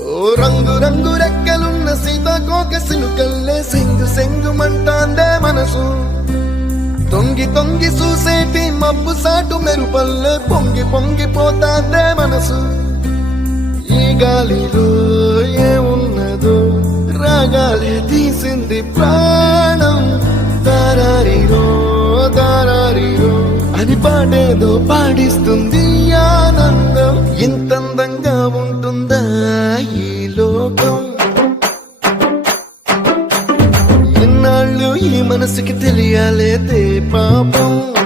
ఓ రంగు రంగు రెక్కలున్న సీతాకోక సిలుకల్లే సెంగు సెంగుమంటాందే మనసు. తొంగి తొంగి చూసేటి మబ్బు సాటు మెరుపల్లే పొంగి పొంగిపోతాందే మనసు. ఈ గాలిలో ఏమున్నదో రాగాలే తీసింది ప్రాణం. దారారిరో దారారిరో అని పాడేదో పాడిస్తుంది ఆనందం. ఇంతందంగా ఉంటుందా ఈ లోకం? ఇన్నాళ్ళు ఈ మనసుకి తెలియాలేదే పాపం.